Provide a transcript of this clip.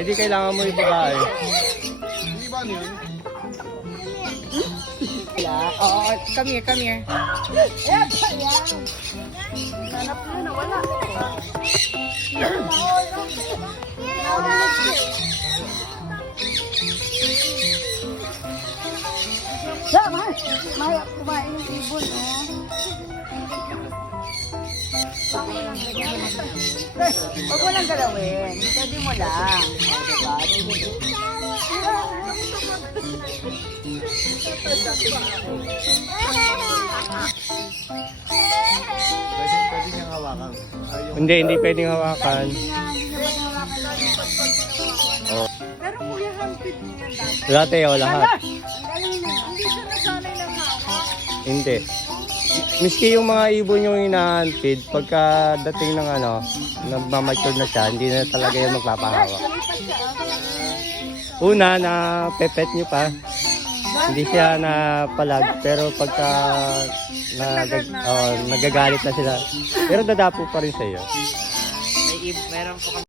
Hindi kailangan mo ibaba eh. Hindi ba ano yun? Oo, come here, come here. Hanap nyo, nawala. Ya, mahal. Mahal kumain yung ibon, oh. Huwag mo lang galawin. Pwede mo lang. Diba? Pwede niyang hawakan. Hindi pwedeng hawakan. Oh. Pero kuya, hampid mo yan dati. Dati o lahat. Ang galing na. Hindi siya nasanay ng hawak. Hindi. Miski yung mga ibon yung inaantid, pagka dating ng ano, nagmamature na siya, hindi na talaga yung magpapahawak. Una, na pepet nyo pa. Hindi siya na palag, pero pagka nagagalit na sila, pero dadapo pa rin sa iyo. Meron po